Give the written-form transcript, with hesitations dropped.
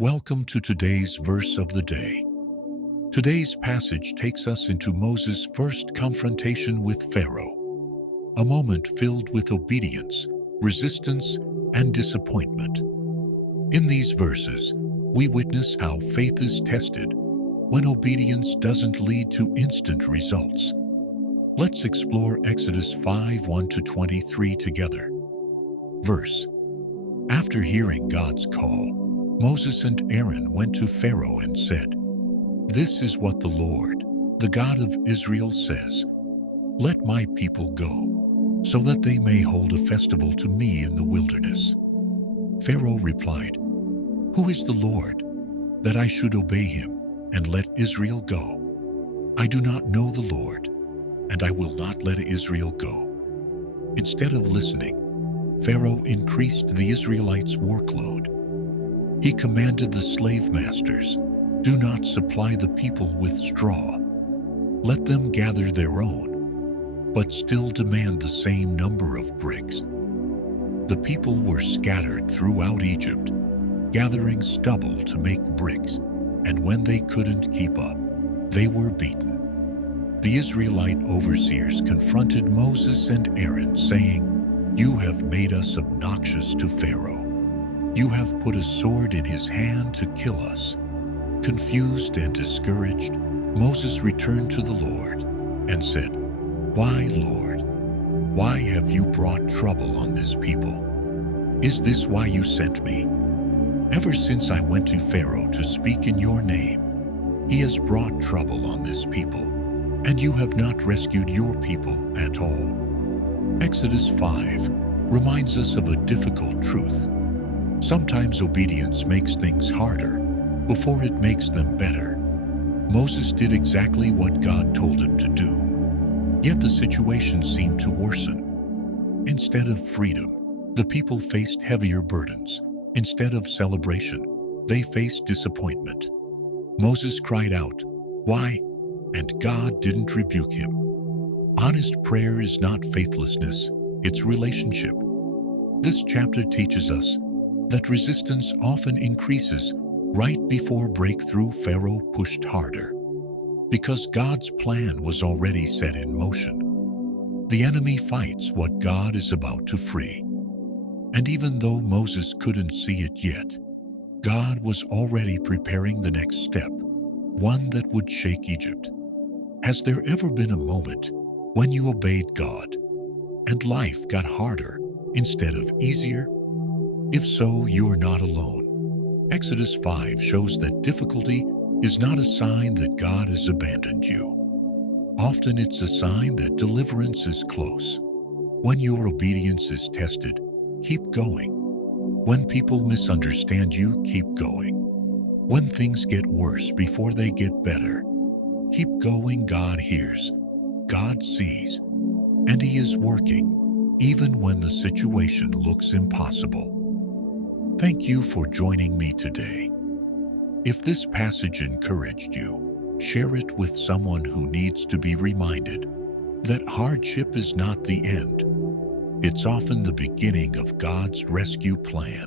Welcome to today's verse of the day. Today's passage takes us into Moses' first confrontation with Pharaoh, a moment filled with obedience, resistance, and disappointment. In these verses, we witness how faith is tested when obedience doesn't lead to instant results. Let's explore Exodus 5:1-23 together. Verse. After hearing God's call, Moses and Aaron went to Pharaoh and said, "This is what the Lord, the God of Israel, says. Let my people go, so that they may hold a festival to me in the wilderness." Pharaoh replied, "Who is the Lord, that I should obey him and let Israel go? I do not know the Lord, and I will not let Israel go." Instead of listening, Pharaoh increased the Israelites' workload. He commanded the slave masters, "Do not supply the people with straw. Let them gather their own, but still demand the same number of bricks." The people were scattered throughout Egypt, gathering stubble to make bricks, and when they couldn't keep up, they were beaten. The Israelite overseers confronted Moses and Aaron, saying, "You have made us obnoxious to Pharaoh. You have put a sword in his hand to kill us." Confused and discouraged, Moses returned to the Lord and said, "Why, Lord? Why have you brought trouble on this people? Is this why you sent me? Ever since I went to Pharaoh to speak in your name, he has brought trouble on this people, and you have not rescued your people at all." Exodus 5 reminds us of a difficult truth. Sometimes obedience makes things harder before it makes them better. Moses did exactly what God told him to do, yet the situation seemed to worsen. Instead of freedom, the people faced heavier burdens. Instead of celebration, they faced disappointment. Moses cried out, "Why?" and God didn't rebuke him. Honest prayer is not faithlessness, it's relationship. This chapter teaches us that resistance often increases right before breakthrough. Pharaoh pushed harder because God's plan was already set in motion. The enemy fights what God is about to free. And even though Moses couldn't see it yet, God was already preparing the next step, one that would shake Egypt. Has there ever been a moment when you obeyed God and life got harder instead of easier? If so, you're not alone. Exodus 5 shows that difficulty is not a sign that God has abandoned you. Often it's a sign that deliverance is close. When your obedience is tested, keep going. When people misunderstand you, keep going. When things get worse before they get better, keep going. God hears, God sees, and He is working, even when the situation looks impossible. Thank you for joining me today. If this passage encouraged you, share it with someone who needs to be reminded that hardship is not the end. It's often the beginning of God's rescue plan.